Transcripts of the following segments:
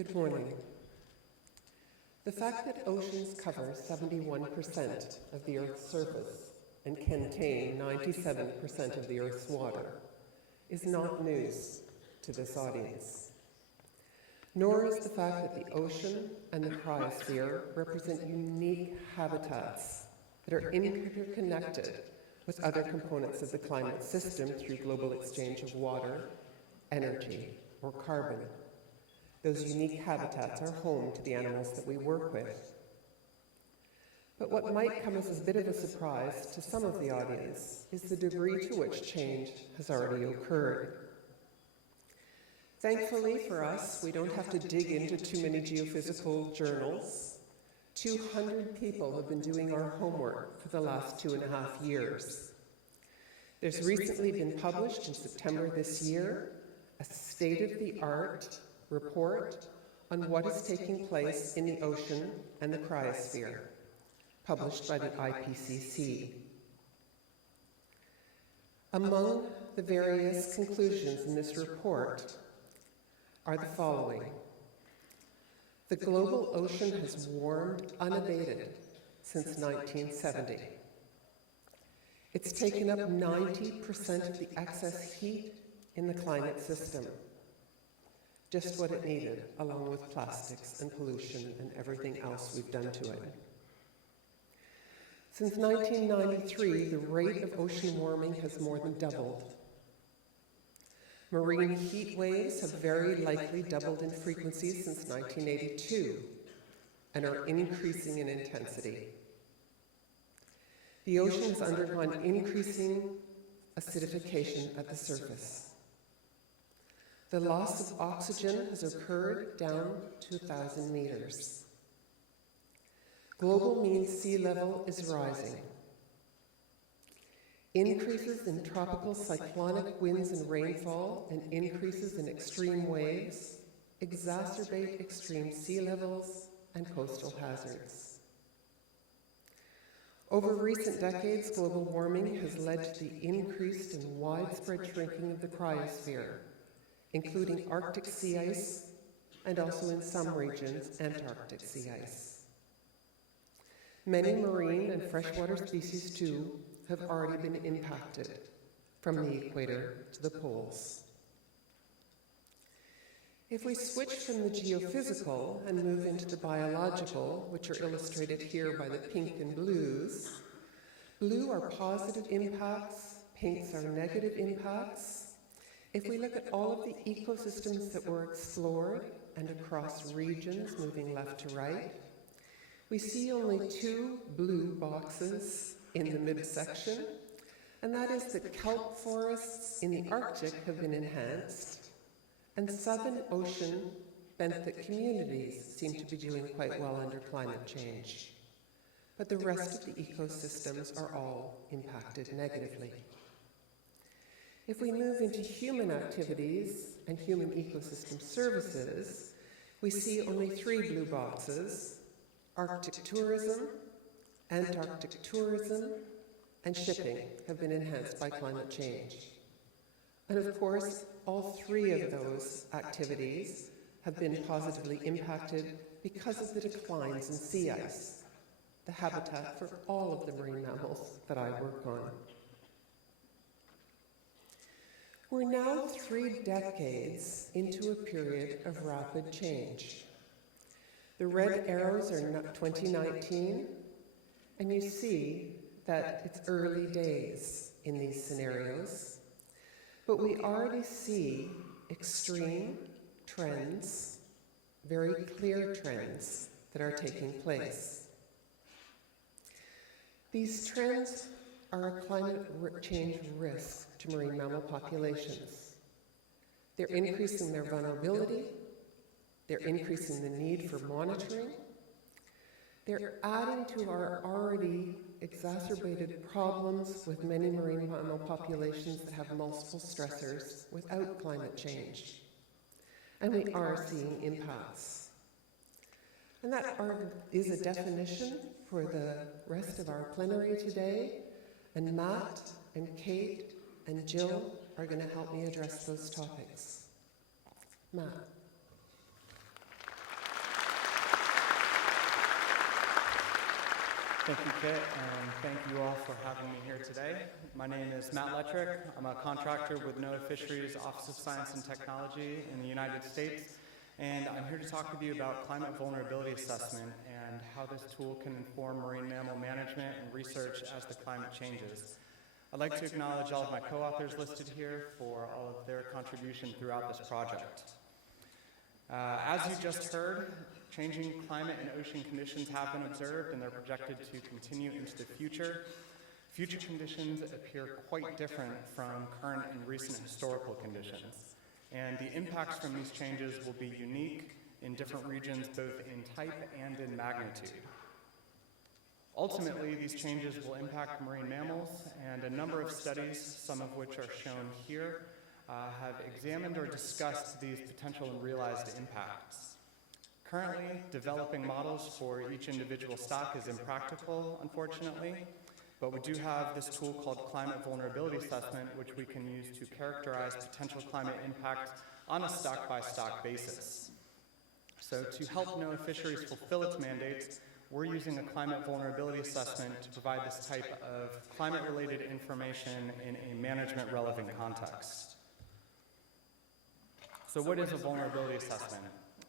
Good morning. The fact that oceans cover 71% of the Earth's surface and contain 97% of the Earth's water is not news to this audience. Nor is the fact that the ocean and the cryosphere represent unique habitats that are interconnected with other components of the climate system through global exchange of water, energy, or carbon. Those unique habitats are home to the animals that we work with. But what might come as a bit of a surprise to some of the audience is the degree to which change has already occurred. Thankfully for us, we don't have to dig into too many geophysical journals. 200 people have been doing our homework for the last 2.5 years. There's recently been published in September this year a state-of-the-art report on what is taking place in the ocean and the cryosphere, published by the IPCC. Among the various conclusions in this report are the following. The global ocean has warmed unabated since 1970. It's taken up 90% of the excess heat in the climate system. Just what it needed, along with plastics and pollution and everything else we've done to it. Since 1993, the rate of ocean warming has more than doubled. Marine heat waves have very likely doubled in frequency since 1982 and are increasing in intensity. The ocean has undergone increasing acidification at the surface. The loss of oxygen has occurred down to 1,000 meters. Global mean sea level is rising. Increases in tropical cyclonic winds and rainfall and increases in extreme waves exacerbate extreme sea levels and coastal hazards. Over recent decades, global warming has led to the increased and widespread shrinking of the cryosphere, including Arctic sea ice, and also in some regions, Antarctic sea ice. Many marine and freshwater species, too, have already been impacted from the equator to the poles. If we switch from the geophysical and move into the biological, which are illustrated here by the pink and blues, blue are positive impacts, pinks are negative impacts. If we look at all of the ecosystems that were explored and across regions, moving left to right, we see only 2 blue boxes in the midsection, and that is that kelp forests in the Arctic have been enhanced, and southern ocean benthic communities seem to be doing quite well under climate change. But the rest of the ecosystems are all impacted negatively. If we move into human activities and human ecosystem services, we see only 3 blue boxes: Arctic tourism, Antarctic tourism, and shipping have been enhanced by climate change. And of course, all 3 of those activities have been positively impacted because of the declines in sea ice, the habitat for all of the marine mammals that I work on. We're now 3 decades into a period of rapid change. The red arrows are 2019, and you see that it's early days in these scenarios, but we already see extreme trends, very clear trends that are taking place. These trends are a climate change risk to marine mammal populations. They're increasing their vulnerability, they're increasing the need for monitoring, they're adding to our already exacerbated problems with many marine mammal populations that have multiple stressors without climate change. And we are seeing impacts. And that is a definition for the rest of our plenary today, and Matt and Kate and Gill are going to help me address those topics. Matt. Thank you, Kit, and thank you all for having me here today. My name is Matt Lettrich. I'm a contractor with NOAA Fisheries Office of Science and Technology in the United States, and I'm here to talk with you about climate vulnerability assessment and how this tool can inform marine mammal management and research as the climate changes. I'd like to acknowledge all of my co-authors listed here for all of their contribution throughout this project. As you just heard, changing climate and ocean conditions have been observed, and they're projected to continue into the future. Future conditions appear quite different from current and recent historical conditions, and the impacts from these changes will be unique in different regions, both in type and in magnitude. Ultimately, these changes will impact marine mammals, and a number of studies, some of which are shown here, have examined or discussed these potential and realized impacts. Currently, developing models for each individual stock is impractical, unfortunately, but we do have this tool called Climate Vulnerability Assessment, which we can use to characterize potential climate impact on a stock-by-stock basis. So to help NOAA Fisheries fulfill its mandates, we're using a climate vulnerability assessment to provide this type of climate-related information in a management-relevant context. So what is a vulnerability assessment?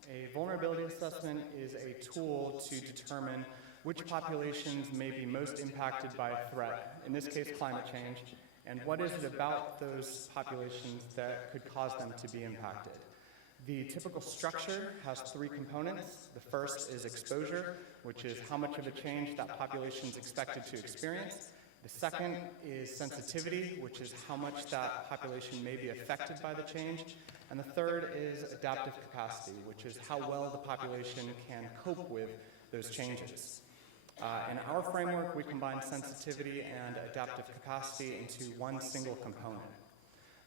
A vulnerability assessment is a tool to determine which populations may be most impacted by a threat, in this case climate change, and what is it about those populations that could cause them to be impacted. The typical structure has three components. The first is exposure, which is how much of a change that population is expected to experience. The second is sensitivity, which is how much that population may be affected by the change. And the third is adaptive capacity, which is how well the population can cope with those changes. In our framework, we combine sensitivity and adaptive capacity into one single component.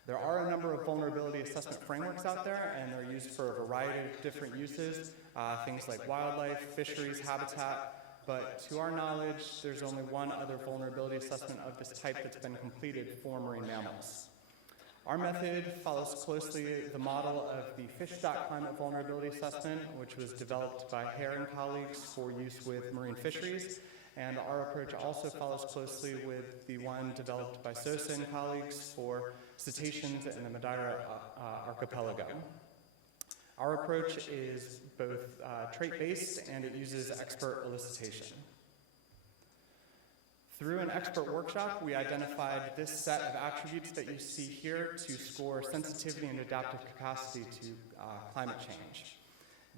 There are a number of vulnerability assessment frameworks out there, and they're used for a variety of different uses, things like wildlife, fisheries, habitat. But to our knowledge, there's only one other vulnerability assessment of this type that's been completed for marine mammals. Our method follows closely the model of the fish stock climate vulnerability assessment, which was developed by Hare and colleagues for use with marine fisheries. And our approach also follows closely with the one developed by Sosa and colleagues for cetaceans in the Madeira archipelago. Our approach is both trait-based, and it uses expert elicitation. Through an expert workshop, we identified this set of attributes that you see here to score sensitivity and adaptive capacity to climate change.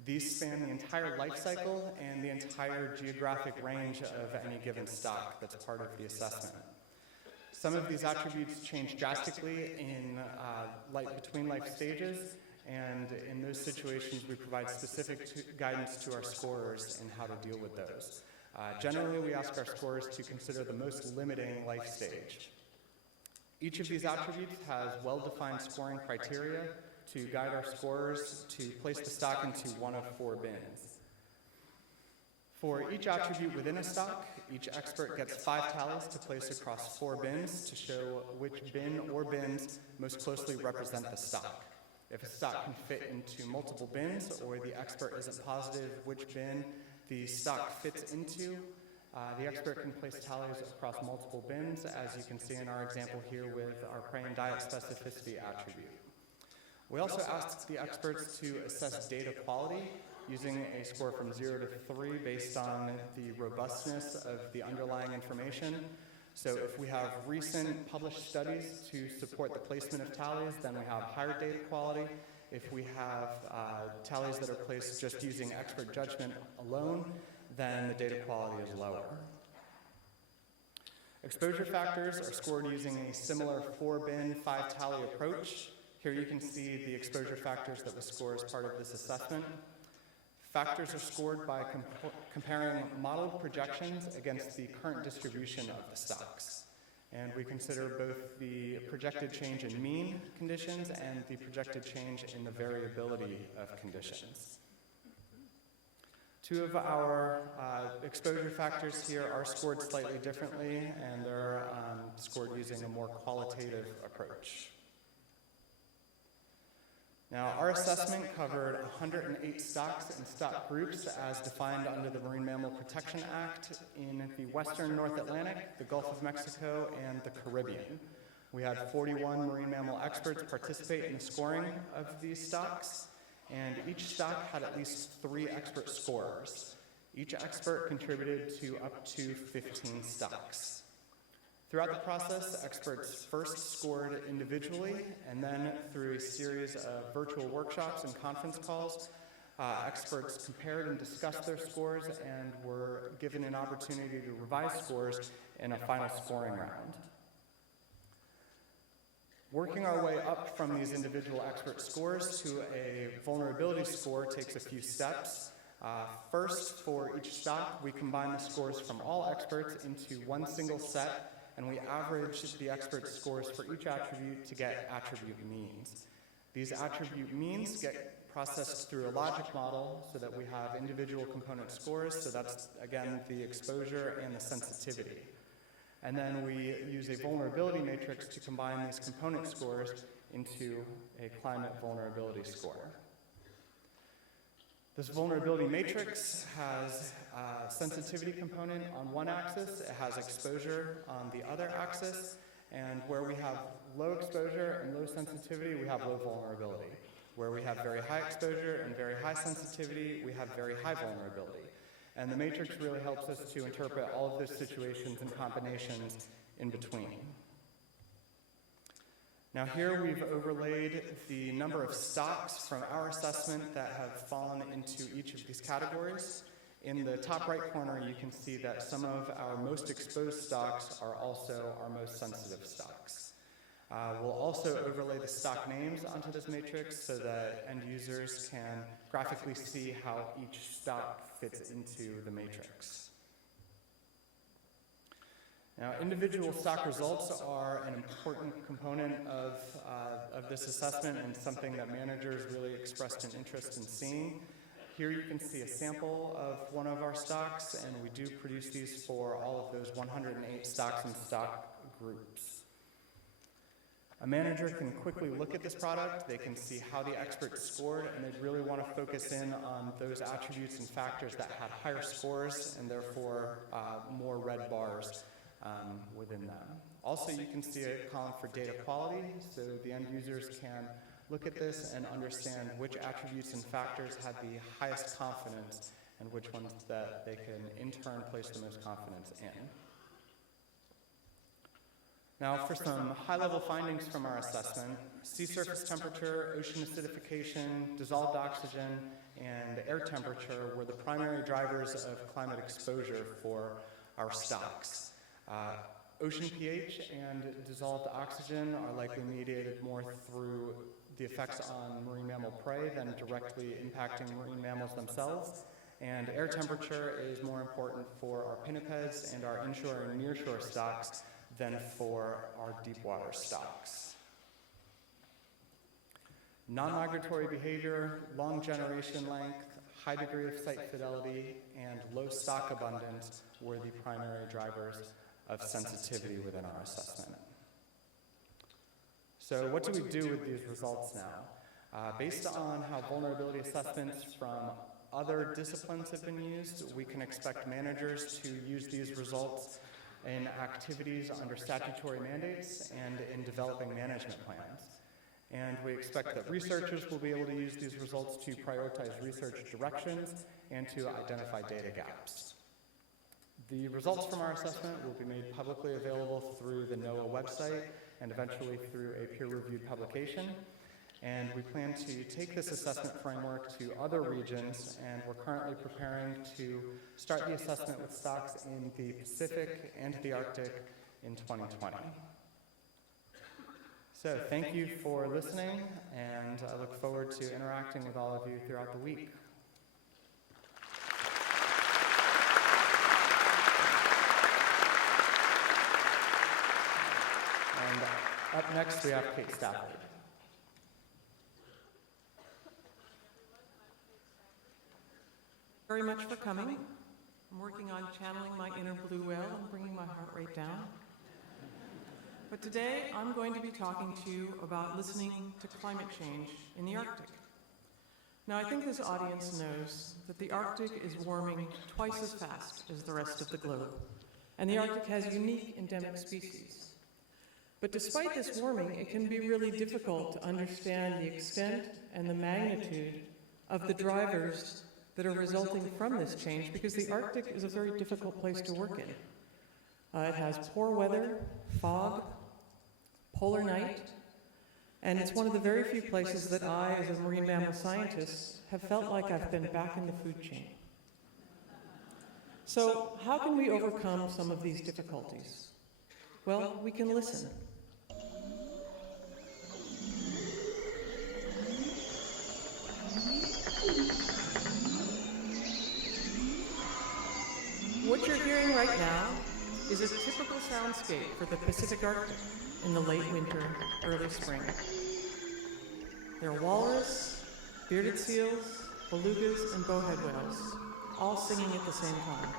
These span the entire life cycle and the entire geographic range of any given stock that's part of the assessment. Some of these attributes change drastically in between life stages, and in those situations, we provide specific guidance to our scorers in how to deal with those. Generally, we ask our scorers to consider the most limiting life stage. Each of these attributes has well-defined scoring criteria to guide our scorers to place the stock into one of 4 bins. For each attribute within a stock, each expert gets 5 tallies to place across 4 bins to show which bin or bins most closely represent the stock. If a stock can fit into multiple bins, or the expert isn't positive which bin the stock fits into, the expert can place tallies across multiple bins, as you can see in our example here with our prey and diet specificity attribute. We also asked the experts to assess data quality using a score from 0 to 3 based on the robustness of the underlying information. So if we have recent published studies to support the placement of tallies, then we have higher data quality. If we have tallies that are placed just using expert judgment alone, then the data quality is lower. Exposure factors are scored using a similar 4-bin, 5-tally approach. Here you can see the exposure factors that we score as part of this assessment. Factors are scored by comparing modeled projections against the current distribution of the stocks. And we consider both the projected change in mean conditions and the projected change in the variability of conditions. 2 of our exposure factors here are scored slightly differently, and they're scored using a more qualitative approach. Now, our assessment covered 108 stocks and stock groups as defined under the Marine Mammal Protection Act in the western North Atlantic, the Gulf of Mexico, and the Caribbean. We had 41 marine mammal experts participate in the scoring of these stocks, and each stock had at least 3 expert scorers. Each expert contributed to up to 15 stocks. Throughout the process, experts first scored individually, and then through a series of virtual workshops and conference calls, experts compared and discussed their scores and were given an opportunity to revise scores in a final scoring round. Working our way up from these individual expert scores to a vulnerability score takes a few steps. First, for each stock, we combine the scores from all experts into one single set, and we average the expert scores for each attribute to get attribute means. These attribute means get processed through a logic model so that we have individual component scores, so that's, again, the exposure and the sensitivity. And then we use a vulnerability matrix to combine these component scores into a climate vulnerability score. This vulnerability matrix has a sensitivity component on one axis, it has exposure on the other axis, and where we have low exposure and low sensitivity, we have low vulnerability. Where we have very high exposure and very high sensitivity, we have very high vulnerability. And the matrix really helps us to interpret all of those situations and combinations in between. Now here we've overlaid the number of stocks from our assessment that have fallen into each of these categories. In the top right corner, you can see that some of our most exposed stocks are also our most sensitive stocks. We'll also overlay the stock names onto this matrix so that end users can graphically see how each stock fits into the matrix. Now, individual stock results are an important component of this assessment and something that managers really expressed an interest in seeing. Here you can see a sample of one of our stocks, and we do produce these for all of those 108 stocks and stock groups. A manager can quickly look at this product, they can see how the experts scored, and they really want to focus in on those attributes and factors that had higher scores and therefore more red bars within them. Also, you can see a column for data quality, so the end users can look at this and understand which attributes and factors had the highest confidence and which ones that they can in turn place the most confidence in. Now, for some high-level findings from our assessment, sea surface temperature, ocean acidification, dissolved oxygen, and air temperature were the primary drivers of climate exposure for our stocks. Ocean pH and dissolved oxygen are likely mediated more through the effects on marine mammal prey than directly impacting marine mammals themselves. And air temperature is more important for our pinnipeds and our inshore and nearshore stocks than for our deep water stocks. Non-migratory behavior, long generation length, high degree of site fidelity, and low stock abundance were the primary drivers of sensitivity within our assessment. So what do we do with these results now? Based on how vulnerability assessments from other disciplines have been used, we can expect managers to use these results in activities under statutory mandates and in developing management plans. And we expect that researchers will be able to use these results to prioritize research directions and to identify data gaps. The results from our assessment will be made publicly available through the NOAA website and eventually through a peer-reviewed publication. And we plan to take this assessment framework to other regions, and we're currently preparing to start the assessment with stocks in the Pacific and the Arctic in 2020. So thank you for listening, and I look forward to interacting with all of you throughout the week. And up next, we have Kate Stafford. Very much for coming. I'm working on channeling my inner blue whale and bringing my heart rate down. but today I'm going to be talking to you about listening to climate change in the Arctic. Now, I think this audience knows that the Arctic is warming twice as fast as the rest of the globe, and the Arctic has unique endemic species. But despite this warming, it can be really difficult to understand the extent and the magnitude of the drivers that are resulting from this change, because the Arctic is a very difficult place to work in. It has poor weather, fog, polar night, and it's one of the very few places that I, as a marine mammal scientist, have felt like I've been back in the food chain. So, how can we overcome some of these difficulties? Well, we can listen. What you're hearing right now is a typical soundscape for the Pacific Arctic in the late winter, early spring. There are walrus, bearded seals, belugas, and bowhead whales, all singing at the same time.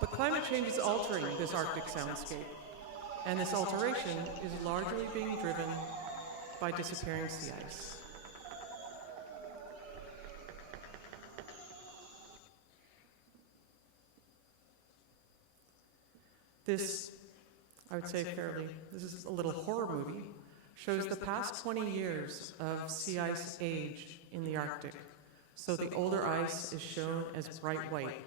But climate change is altering this Arctic soundscape, and this alteration is largely being driven by disappearing sea ice. This, I would say this is a little horror movie, shows the past 20 years of sea ice age in the Arctic. So the older ice is shown as bright white.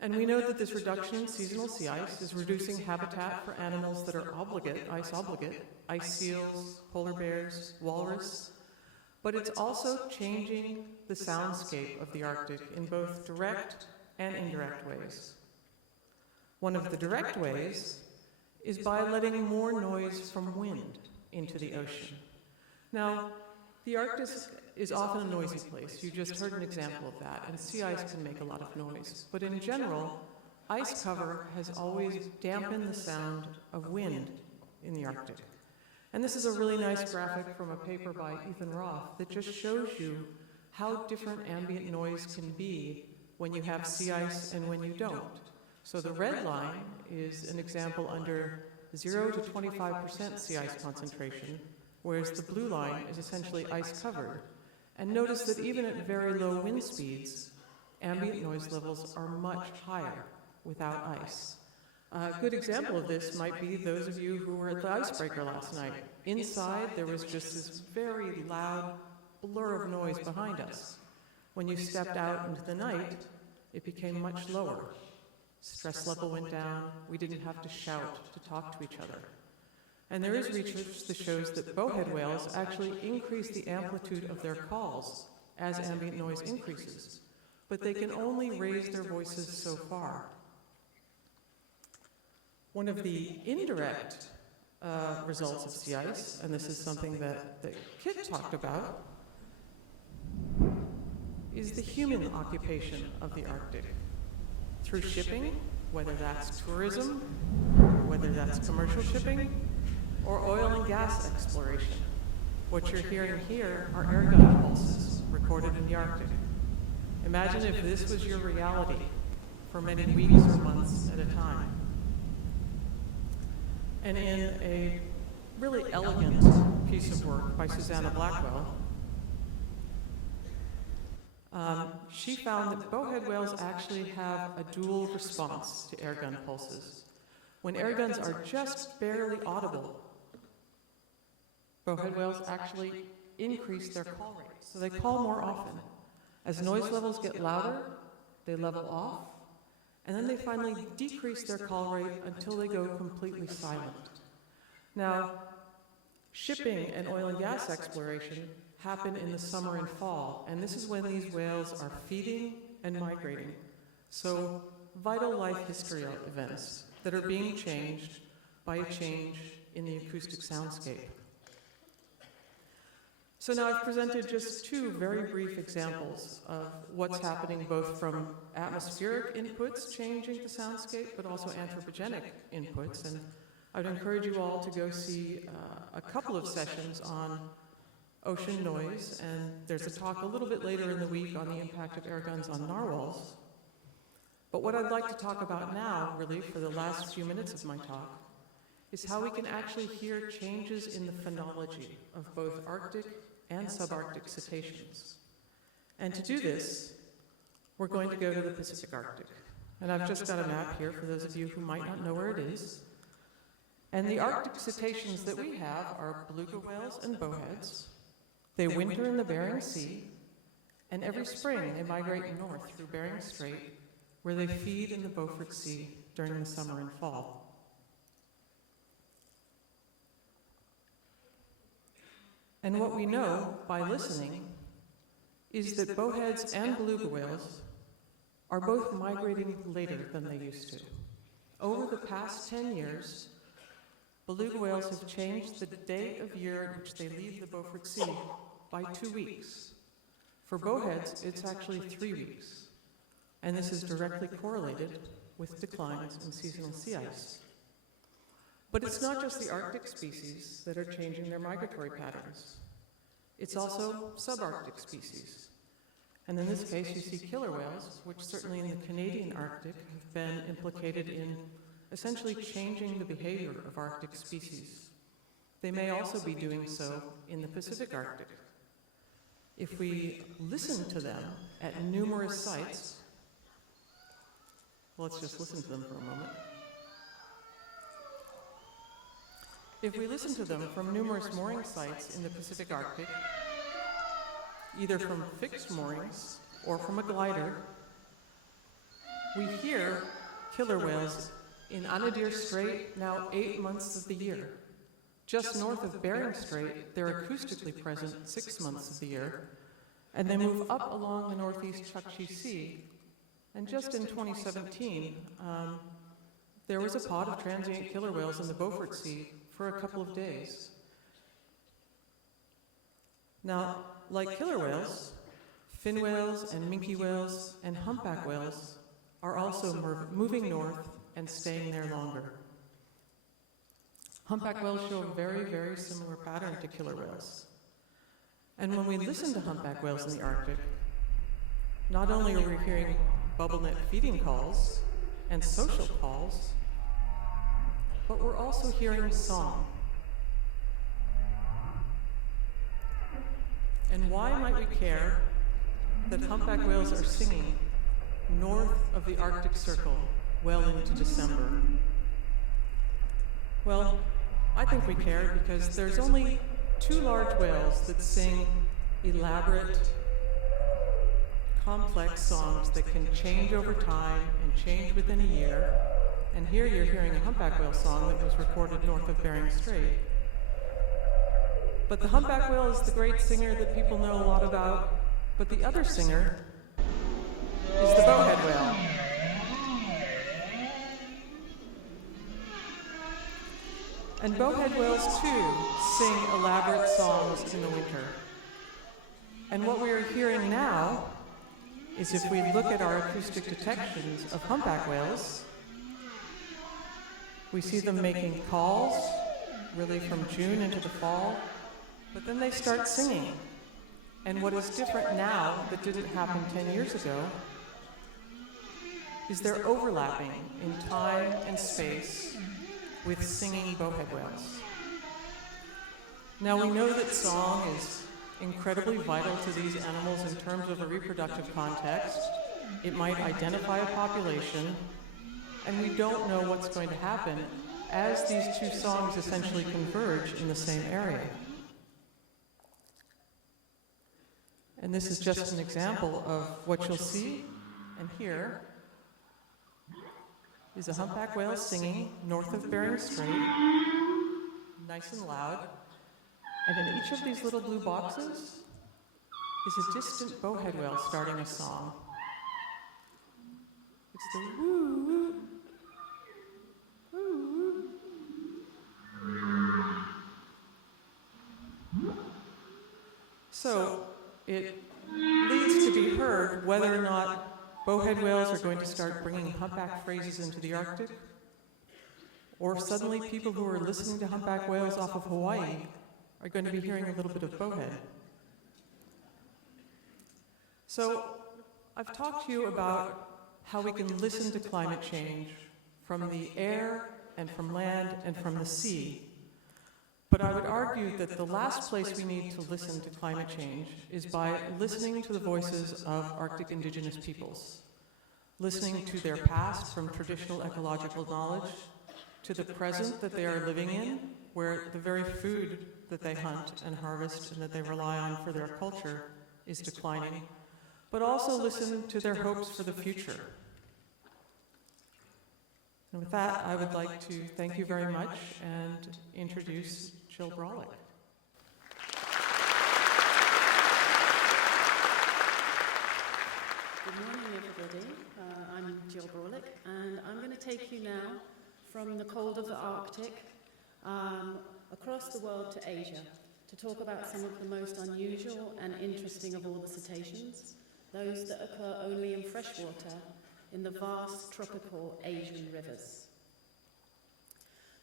And we know that this reduction in seasonal sea ice is reducing habitat for animals that are ice seals, polar bears, walrus, but it's also changing the soundscape of the Arctic in both direct and indirect ways. One of the direct ways is by letting more noise from wind into the ocean. Now, the Arctic is often a noisy place. You just heard an example of that, and sea ice can make a lot of noise. But in general, ice cover has always dampened the sound of wind in the Arctic. And this is a really nice graphic from a paper by Ethan Roth that just shows you how different ambient noise can be when you have sea ice and when you don't. So the red line is an example under 0 to 25% sea ice concentration, whereas the blue line is essentially ice covered. And notice that even at very low wind speeds, ambient noise levels are much higher without ice. A good example of this might be those of you who were at the icebreaker last night. Inside, there was just this very loud blur of noise behind us. When you stepped out into the night, it became much lower. Stress level went down. We didn't have to shout to talk to each other. And there is research that shows that bowhead whales actually increase the amplitude of their calls as ambient noise increases, but they can only raise their voices so far. One of the indirect results of sea ice, and this is something that Kit talked about, is the human occupation of the Arctic. Through shipping, whether that's tourism, whether that's commercial shipping, or oil and gas exploration. What you're hearing here are air gun pulses recorded in the Arctic. Imagine if this was your reality for many weeks or months at a time. And in a really elegant piece of work by Susanna Blackwell, she found that bowhead whales actually have a dual response to air gun pulses. When air guns are just barely audible, bowhead whales actually increase their call rate, so they call more often. As noise levels get louder, they level off, and then they finally decrease their call rate until they go completely silent. Now, shipping and oil and gas exploration happen in the summer and fall, and this is when these whales are feeding and migrating. So, vital life history events that are being changed by a change in the acoustic soundscape. So now I've presented just two very brief examples of what's happening both from atmospheric inputs changing the soundscape, but also anthropogenic inputs. And I would encourage you all to go see a couple of sessions on ocean noise, and there's a talk a little bit later in the week on the impact of air guns on narwhals. But what I'd like to talk about now, really, for the last few minutes of my talk, is how we can actually hear changes in the phenology of both Arctic and subarctic cetaceans. And to do this, we're going to go to the Pacific Arctic. And I've just got a map here for those of you who might not know where it is. And the Arctic cetaceans that we have are beluga whales and bowheads. They winter in the Bering Sea, and every spring they migrate north through Bering Strait, where they feed in the Beaufort Sea during the summer and fall. And what we know by listening is that bowheads and beluga whales are both migrating later than they used to. Over the past 10 years, beluga whales have changed the day of year in which they leave the Beaufort Sea by 2 weeks. For bowheads, it's actually 3 weeks. And this is directly correlated with declines in seasonal sea ice. But it's not just the Arctic species that are changing their migratory patterns. It's also subarctic species. And in this case, you see killer whales, which certainly in the Canadian Arctic have been implicated in essentially changing the behavior of Arctic species. They may also be doing so in the Pacific Arctic. If we listen to them at numerous sites, let's just listen to them for a moment. If we listen to them from numerous mooring sites in the Pacific Arctic, either from fixed moorings or from a glider, we hear killer whales in Anadyr Strait now 8 months of the year. Just north of Bering Strait, they're acoustically present 6 months of the year, and they move up along the northeast Chukchi Sea. And just in 2017, there was a pod of transient killer whales in the Beaufort Sea for a couple of days. Now, like killer whales, fin whales and minke whales and humpback whales are also moving north and staying there longer. Humpback whales show a very, very similar pattern to killer whales. And when we listen to humpback whales in the Arctic, not only are we hearing bubblenet feeding calls and social calls, but we're also hearing song. And why might we care that humpback whales are singing north of the Arctic Circle well into December? Well, I think we care because there's only 2 large whales that sing elaborate, complex songs that can change over time and change within a year. And here you're hearing a humpback whale song that was recorded north of Bering Strait. But the humpback whale is the great singer that people know a lot about, but the other singer is the bowhead whale. And bowhead whales, too, sing elaborate songs in the winter. And what we are hearing now is, if we look at our acoustic detections of humpback whales, we see them making calls, really from June into the fall, but then they start singing. And what is different now that didn't happen 10 years ago is they're overlapping in time and space with singing bowhead whales. Now we know that song is incredibly vital to these animals in terms of a reproductive context. It might identify a population, and we don't know what's going to happen as these 2 songs essentially converge in the same area. And this is just an example of what you'll see and hear is a humpback whale singing north of Bering Strait, nice and loud. And in each of these little blue boxes is a distant bowhead whale starting a song. It's the woo, woo, woo. So it leads to be heard whether or not bowhead whales are going to start bringing humpback phrases into the Arctic, or suddenly people who are listening to humpback whales off of Hawaii are going to be hearing a little bit of bowhead. So I've talked to you about how we can listen to climate change from the air and from land and from the sea. But I would argue that the last place we need to listen to climate change is by listening to the voices of Arctic indigenous peoples, listening to their past from traditional ecological knowledge, to the present that they are living in, where the very food that they hunt and harvest and that they rely on for their culture is declining, but also listen to their hopes for the future. And with that, I would like to thank you very much and introduce Gill Braulik. Good morning, everybody. I'm Gill Braulik, and I'm going to take you now from the cold of the Arctic across the world to Asia to talk about some of the most unusual and interesting of all the cetaceans, those that occur only in freshwater in the vast tropical Asian rivers.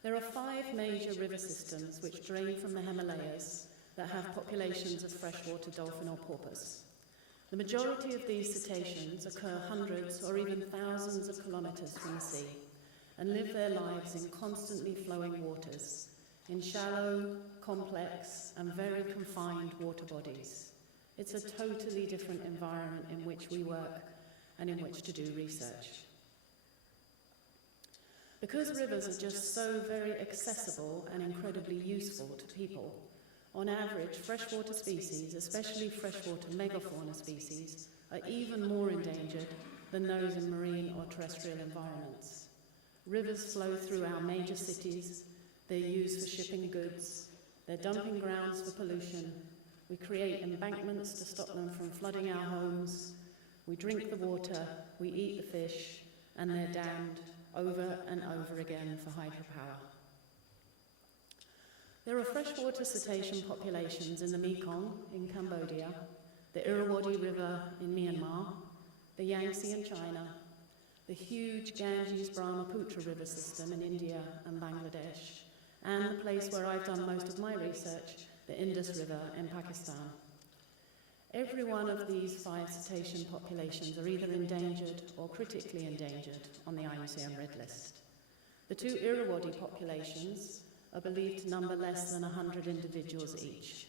There are 5 major river systems which drain from the Himalayas that have populations of freshwater dolphin or porpoise. The majority of these cetaceans occur hundreds or even thousands of kilometers from the sea and live their lives in constantly flowing waters, in shallow, complex, and very confined water bodies. It's a totally different environment in which we work and in which to do research. Because rivers are just so very accessible and incredibly useful to people, on average, freshwater species, especially freshwater megafauna species, are even more endangered than those in marine or terrestrial environments. Rivers flow through our major cities, they're used for shipping goods, they're dumping grounds for pollution, we create embankments to stop them from flooding our homes, we drink the water, we eat the fish, and they're dammed over and over again for hydropower. There are freshwater cetacean populations in the Mekong in Cambodia, the Irrawaddy River in Myanmar, the Yangtze in China, the huge Ganges-Brahmaputra river system in India and Bangladesh, and the place where I've done most of my research, the Indus River in Pakistan. Every one of these 5 cetacean populations are either endangered or critically endangered on the IUCN Red List. The 2 Irrawaddy populations are believed to number less than 100 individuals each.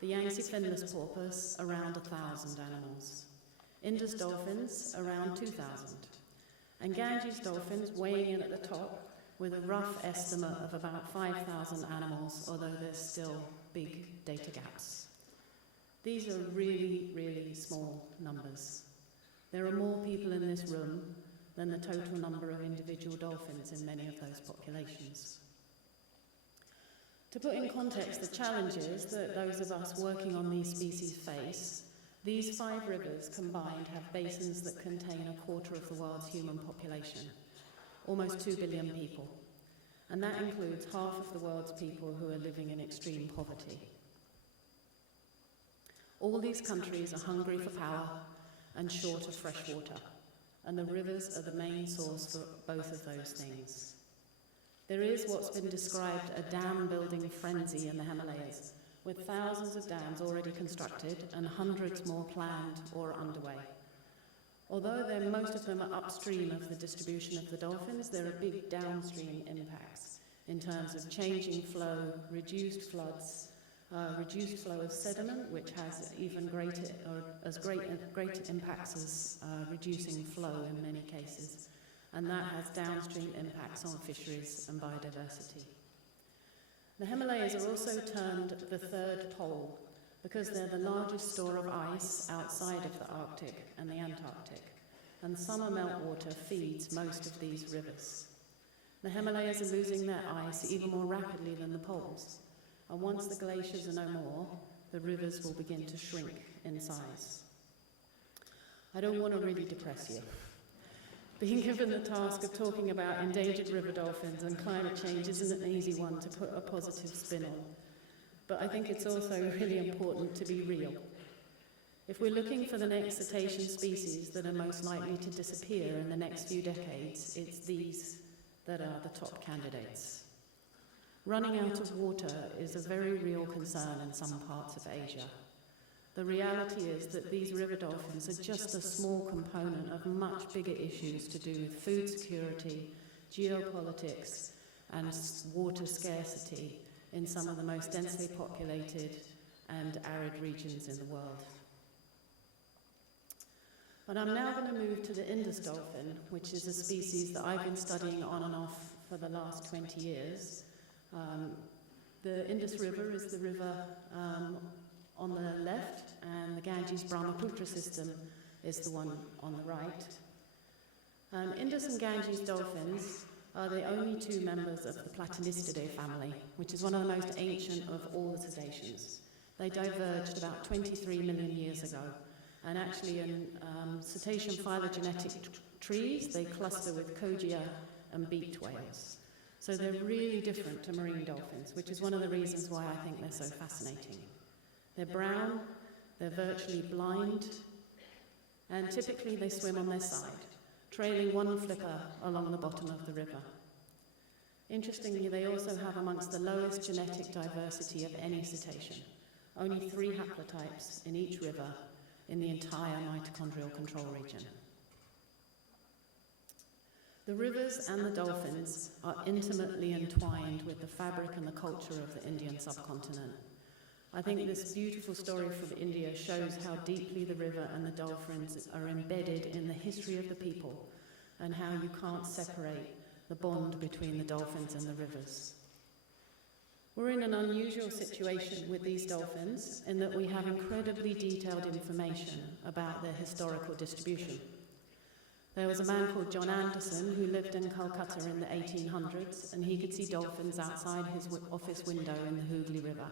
The Yangtze finless porpoise, around 1,000 animals. Indus dolphins, around 2,000. And Ganges dolphins weighing in at the top with a rough estimate of about 5,000 animals, although there's still big data gaps. These are really, really small numbers. There are more people in this room than the total number of individual dolphins in many of those populations. To put in context the challenges that those of us working on these species face, these 5 rivers combined have basins that contain 1/4 of the world's human population, almost 2 billion people. And that includes half of the world's people who are living in extreme poverty. All these countries are hungry for power and short of fresh water, and the rivers are the main source for both of those things. There is what's been described a dam-building frenzy in the Himalayas, with thousands of dams already constructed and hundreds more planned or underway. Although most of them are upstream of the distribution of the dolphins, there are big downstream impacts in terms of changing flow, reduced floods, reduced flow of sediment, which has even greater impacts as reducing flow in many cases. And that has downstream impacts on fisheries and biodiversity. The Himalayas are also termed the 3rd pole because they're the largest store of ice outside of the Arctic and the Antarctic, and summer meltwater feeds most of these rivers. The Himalayas are losing their ice even more rapidly than the poles, and once the glaciers are no more, the rivers will begin to shrink in size. I don't want to really depress you. Being given the task of talking about endangered river dolphins and climate change isn't an easy one to put a positive spin on, but I think it's also really important to be real. If we're looking for the next cetacean species that are most likely to disappear in the next few decades, it's these that are the top candidates. Running out of water is a very real concern in some parts of Asia. The reality is that these river dolphins are just a small component of much bigger issues to do with food security, geopolitics, and water scarcity in some of the most densely populated and arid regions in the world. But I'm now going to move to the Indus dolphin, which is a species that I've been studying on and off for the last 20 years. The Indus River is the river on the left, and the Ganges-Brahmaputra system is the one on the right. Indus and Ganges dolphins are the only two members of the Platanistidae family, which is one of the most ancient of all the cetaceans. They diverged about 23 million years ago, and actually in cetacean phylogenetic trees, they cluster with Kogia and beaked whales. So they're really different to marine dolphins, which is one of the reasons why I think they're so fascinating. They're brown, they're virtually blind, and typically they swim on their side, trailing one flipper along the bottom of the river. Interestingly, they also have amongst the lowest genetic diversity of any cetacean, only 3 haplotypes in each river in the entire mitochondrial control region. The rivers and the dolphins are intimately entwined with the fabric and the culture of the Indian subcontinent. I think this beautiful story from India shows how deeply the river and the dolphins are embedded in the history of the people, and how you can't separate the bond between the dolphins and the rivers. We're in an unusual situation with these dolphins in that we have incredibly detailed information about their historical distribution. There was a man called John Anderson who lived in Calcutta in the 1800s, and he could see dolphins outside his office window in the Hooghly River.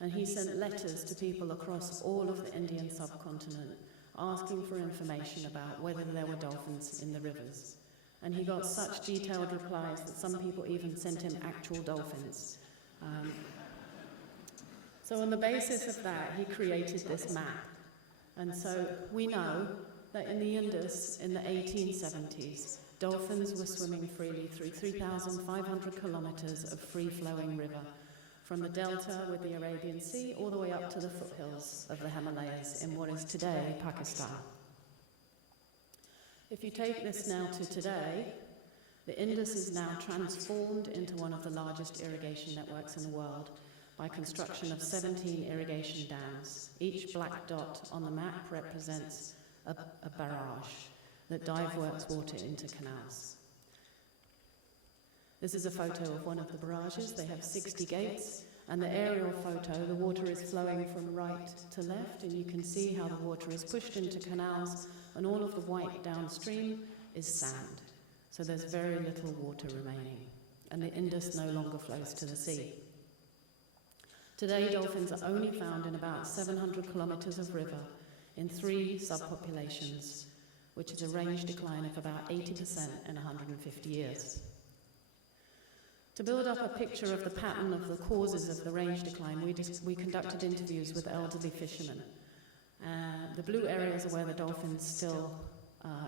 And he sent letters to people across all of the Indian subcontinent asking for information about whether there were dolphins in the rivers. And he got such detailed replies that some people even sent him actual dolphins. So on the basis of that, he created this map. And so we know that in the Indus, in the 1870s, dolphins were swimming freely through 3,500 kilometers of free-flowing river, from the delta with the Arabian Sea all the way up to the foothills of the Himalayas in what is today Pakistan. If you take this now to today, the Indus is now transformed into one of the largest irrigation networks in the world by construction of 17 irrigation dams. Each black dot on the map represents a barrage that diverts water into canals. This is a photo of one of the barrages. They have 60 gates, and the aerial photo, the water is flowing from right to left, and you can see how the water is pushed into canals, and all of the white downstream is sand. So there's very little water remaining, and the Indus no longer flows to the sea. Today, dolphins are only found in about 700 kilometers of river in 3 subpopulations, which is a range decline of about 80% in 150 years. To build up a picture of the pattern of the causes of the range decline, we conducted interviews with elderly fishermen. The blue areas are where the dolphins still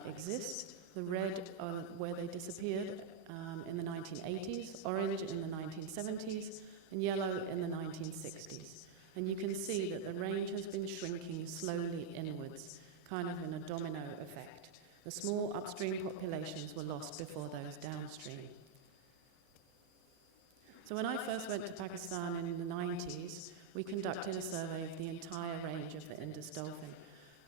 exist. The red are where they disappeared in the 1980s, orange in the 1970s, and yellow in the 1960s. And you can see that the range has been shrinking slowly inwards, kind of in a domino effect. The small upstream populations were lost before those downstream. So when I first went to Pakistan in the 90s, we conducted a survey of the entire range of the Indus dolphin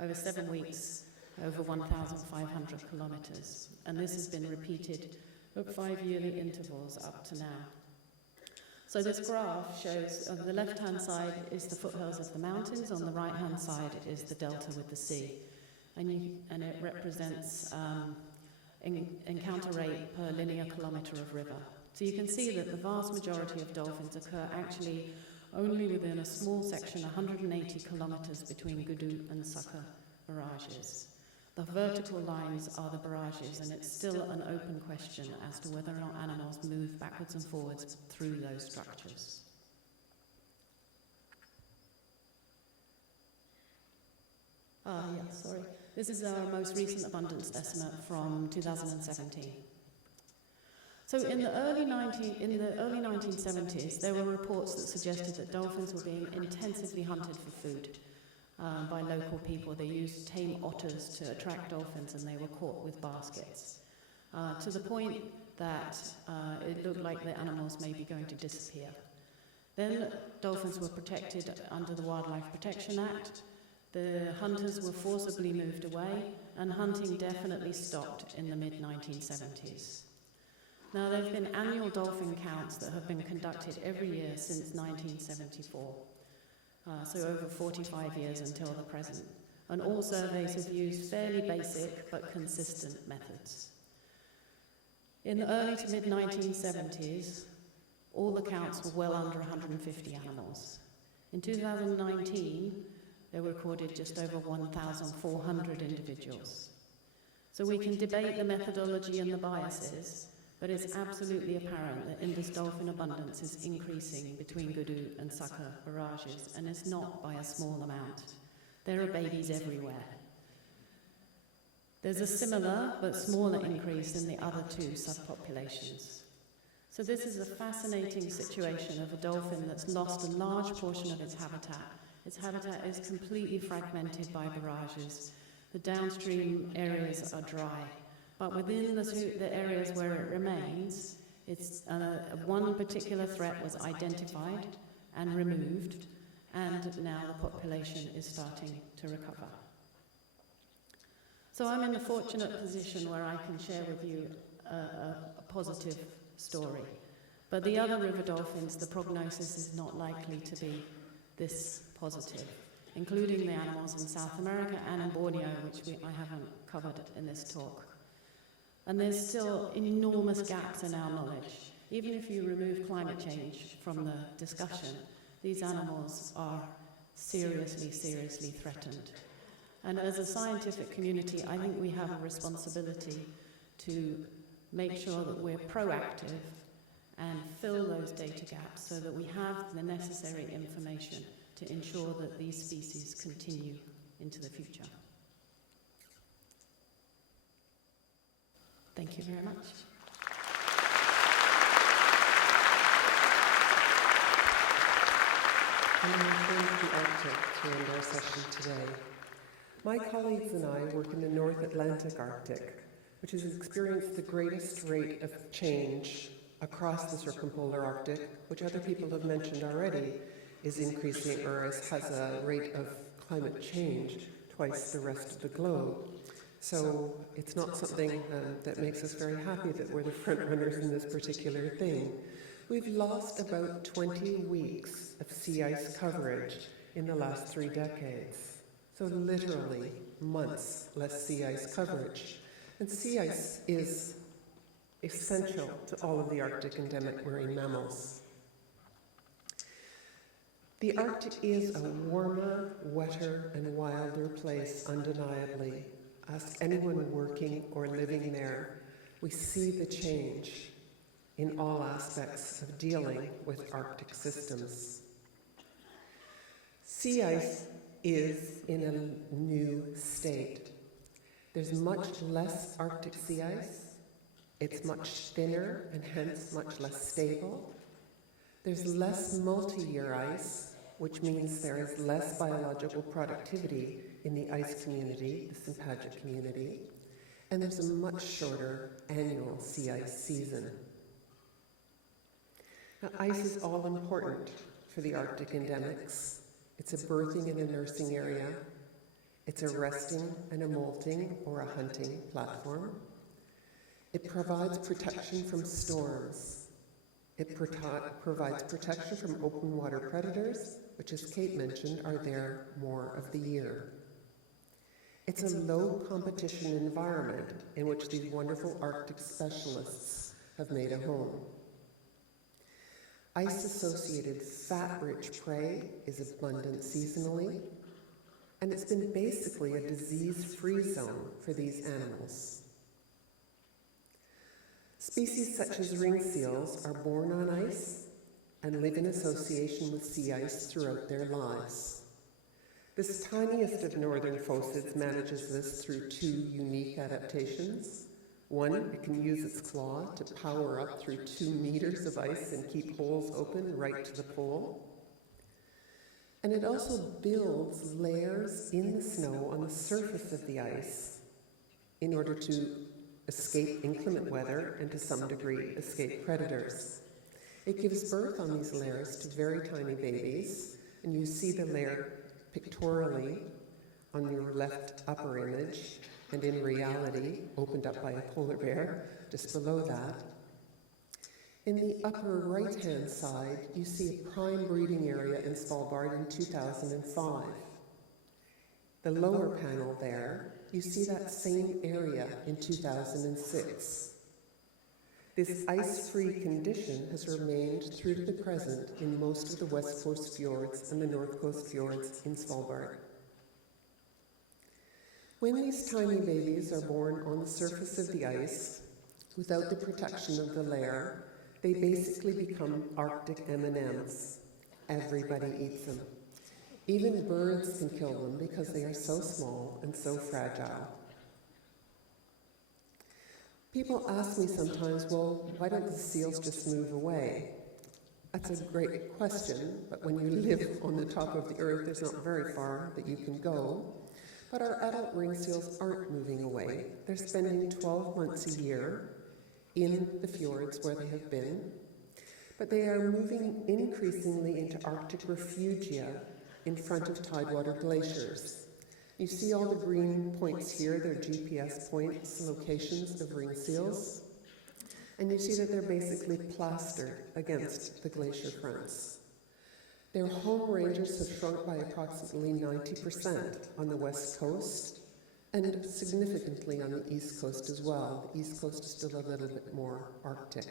over 7 weeks, over 1,500 kilometers. And this has been repeated at 5 yearly intervals up to now. So this graph shows on the left-hand side is the foothills of the mountains, on the right-hand side is the delta with the sea. And it represents encounter rate per linear kilometre of river. So you can see that the vast majority of dolphins occur actually only within a small section, 180 kilometres between Gudu and Sukkur barrages. The vertical lines are the barrages, and it's still an open question as to whether or not animals move backwards and forwards through those structures. This is our most recent abundance estimate from 2017. So in the early 1970s, there were reports that suggested that dolphins were being intensively hunted for food. by local people. They used tame otters to attract dolphins, and they were caught with baskets, to the point that it looked like the animals may be going to disappear. Then dolphins were protected under the Wildlife Protection Act. The hunters were forcibly moved away, and hunting definitely stopped in the mid-1970s. Now, there have been annual dolphin counts that have been conducted every year since 1974, so over 45 years until the present. And all surveys have used fairly basic but consistent methods. In the early to mid-1970s, all the counts were well under 150 animals. In 2019, they were recorded just over 1,400 individuals. So we can debate the methodology and the biases, but it's absolutely apparent that Indus dolphin abundance is increasing between Gudu and Sucker barrages, and it's not by a small amount. There are babies everywhere. There's a similar but smaller increase in the other two subpopulations. So this is a fascinating situation of a dolphin that's lost a large portion of its habitat. Its habitat is completely fragmented by barrages. The downstream areas are dry. But within the areas where it remains, one particular threat was identified and removed, and now the population is starting to recover. So I'm in the fortunate position where I can share with you a positive story. But the other river dolphins, the prognosis is not likely to be this positive, including the animals in South America and in Borneo, which I haven't covered in this talk. And there's still enormous gaps in our knowledge. Even if you remove climate change from the discussion, these animals are seriously, seriously threatened. And as a scientific community, I think we have a responsibility to make sure that we're proactive and fill those data gaps so that we have the necessary information to ensure that these species continue into the future. Thank you very much. And we return to the Arctic to end our session today. My colleagues and I work in the North Atlantic Arctic, which has experienced the greatest rate of change across the circumpolar Arctic, which other people have mentioned already, is increasing or has a rate of climate change twice the rest of the globe. So it's not something that makes us very happy that we're the front runners in this particular thing. We've lost about 20 weeks of sea ice coverage in the last 3 decades. So literally months less sea ice coverage. And sea ice is essential to all of the Arctic endemic marine mammals. The Arctic is a warmer, wetter, and wilder place, undeniably. Ask anyone working or living there. We see the change in all aspects of dealing with Arctic systems. Sea ice is in a new state. There's much less Arctic sea ice. It's much thinner and hence much less stable. There's less multi-year ice, which means there is less biological productivity in the ice community, the sympagic community, and there's a much shorter annual sea ice season. Now, ice is all important for the Arctic endemics. It's a birthing and a nursing area. It's a resting and a molting or a hunting platform. It provides protection from storms. It provides protection from open water predators, which, as Kate mentioned, are there more of the year. It's a low competition environment in which these wonderful Arctic specialists have made a home. Ice-associated fat-rich prey is abundant seasonally, and it's been basically a disease-free zone for these animals. Species such as ring seals are born on ice and live in association with sea ice throughout their lives. This tiniest of northern phocids manages this through 2 unique adaptations. One, it can use its claw to power up through 2 meters of ice and keep holes open right to the pole. And it also builds layers in the snow on the surface of the ice in order to escape inclement weather and to some degree escape predators. It gives birth on these layers to very tiny babies, and you see the layer pictorially on your left upper image, and in reality, opened up by a polar bear just below that. In the upper right-hand side, you see a prime breeding area in Svalbard in 2005. The lower panel there, you see that same area in 2006. This ice-free condition has remained through to the present in most of the west coast fjords and the north coast fjords in Svalbard. When these tiny babies are born on the surface of the ice, without the protection of the layer, they basically become Arctic M&Ms. Everybody eats them. Even birds can kill them because they are so small and so fragile. People ask me sometimes, well, why don't the seals just move away? That's a great question, but when you live on the top of the earth, there's not very far that you can go. But our adult ring seals aren't moving away. They're spending 12 months a year in the fjords where they have been, but they are moving increasingly into Arctic refugia in front of tidewater glaciers. You see all the green points here, they're GPS points, locations of ring seals, and you see that they're basically plastered against the glacier fronts. Their home ranges have shrunk by approximately 90% on the west coast, and significantly on the east coast as well. The east coast is still a little bit more Arctic.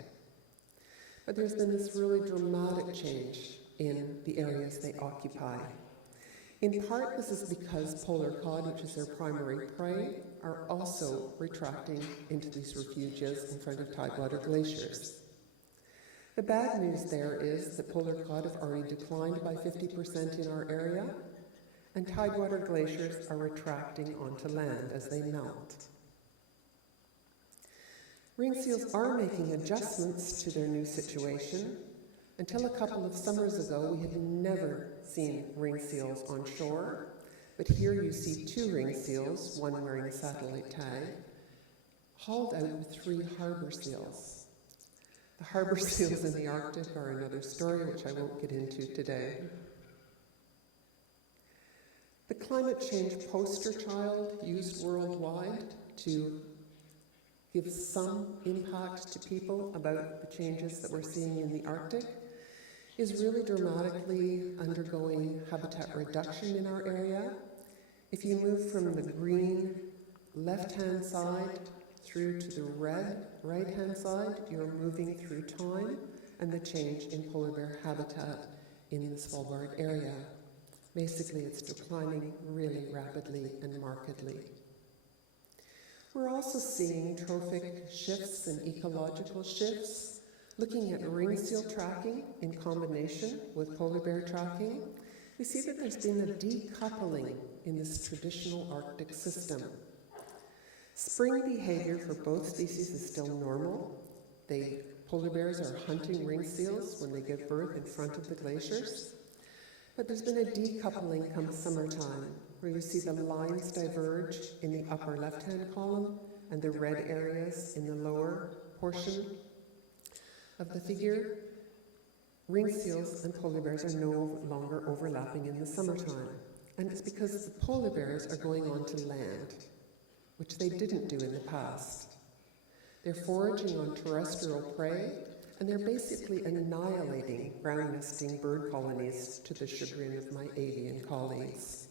But there's been this really dramatic change in the areas they occupy. In part, this is because polar cod, which is their primary prey, are also retracting into these refugias in front of tidewater glaciers. The bad news there is that polar cod have already declined by 50% in our area, and tidewater glaciers are retracting onto land as they melt. Ring seals are making adjustments to their new situation. Until a couple of summers ago, we had never seen ring seals on shore, but here you see 2 ring seals, one wearing a satellite tag, hauled out with 3 harbor seals. The harbor seals in the Arctic are another story, which I won't get into today. The climate change poster child used worldwide to give some impact to people about the changes that we're seeing in the Arctic is really dramatically undergoing habitat reduction in our area. If you move from the green left-hand side through to the red right-hand side, you're moving through time and the change in polar bear habitat in the Svalbard area. Basically, it's declining really rapidly and markedly. We're also seeing trophic shifts and ecological shifts. Looking at ring seal tracking in combination with polar bear tracking, we see that there's been a decoupling in this traditional Arctic system. Spring behavior for both species is still normal. Polar bears are hunting ring seals when they give birth in front of the glaciers. But there's been a decoupling come summertime, where you see the lines diverge in the upper left-hand column and the red areas in the lower portion of the figure. Ring seals and polar bears are no longer overlapping in the summertime. And it's because the polar bears are going on to land, which they didn't do in the past. They're foraging on terrestrial prey, and they're basically annihilating ground-nesting bird colonies to the chagrin of my avian colleagues.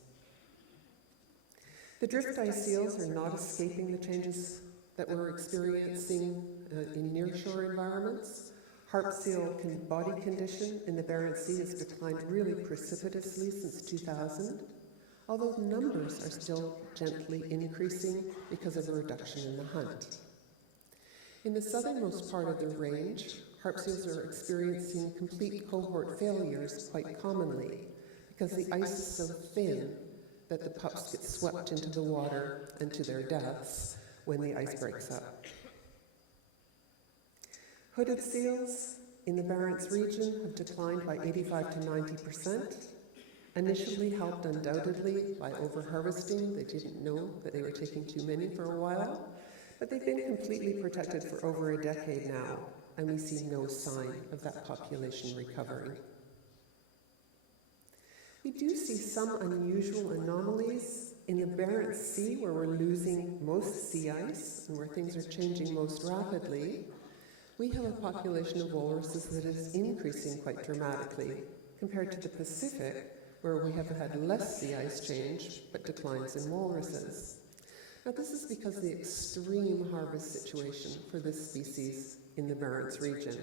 The drift ice seals are not escaping the changes that we're experiencing in nearshore environments. Harp seal body condition in the Barents Sea has declined really precipitously since 2000, although numbers are still gently increasing because of a reduction in the hunt. In the southernmost part of the range, harp seals are experiencing complete cohort failures quite commonly because the ice is so thin that the pups get swept into the water and to their deaths when the ice breaks up. Hooded seals in the Barents region have declined by 85 to 90%, initially helped undoubtedly by over-harvesting. They didn't know that they were taking too many for a while, but they've been completely protected for over a decade now, and we see no sign of that population recovering. We do see some unusual anomalies in the Barents Sea, where we're losing most sea ice and where things are changing most rapidly. We have a population of walruses that is increasing quite dramatically compared to the Pacific, where we have had less sea ice change but declines in walruses. Now, this is because of the extreme harvest situation for this species in the Barents region.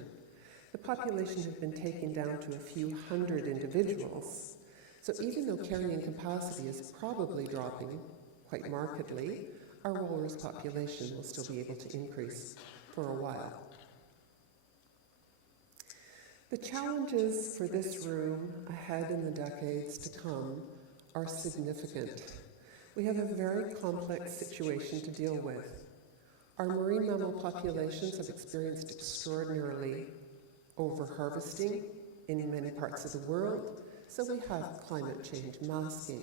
The population has been taken down to a few hundred individuals. So even though carrying capacity is probably dropping quite markedly, our walrus population will still be able to increase for a while. The challenges for this room ahead in the decades to come are significant. We have a very complex situation to deal with. Our marine mammal populations have experienced extraordinarily over-harvesting in many parts of the world, so we have climate change masking.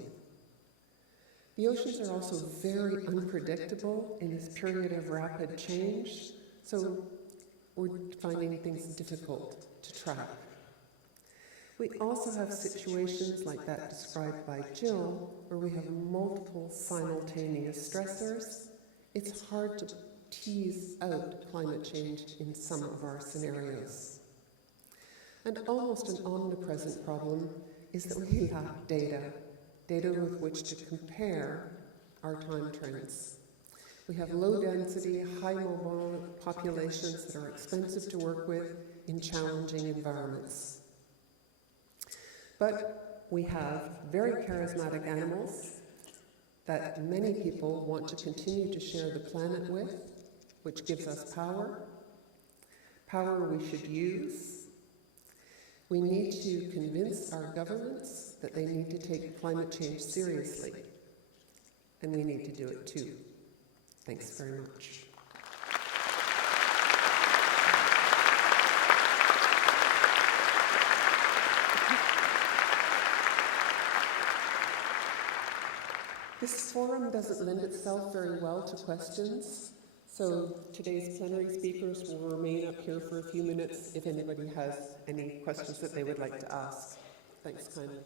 The oceans are also very unpredictable in this period of rapid change, so we're finding things difficult to track. We also have situations like that described by Gill, where we have multiple simultaneous stressors. It's hard to tease out climate change in some of our scenarios. And almost an omnipresent problem is that we lack data with which to compare our time trends. We have low density, high mobile populations that are expensive to work with in challenging environments. But we have very charismatic animals that many people want to continue to share the planet with, which gives us power we should use. We need to convince our governments that they need to take climate change seriously, and we need to do it too. Thanks very much. This forum doesn't lend itself very well to questions, so today's plenary speakers will remain up here for a few minutes if anybody has any questions that they would like to ask. Thanks kindly.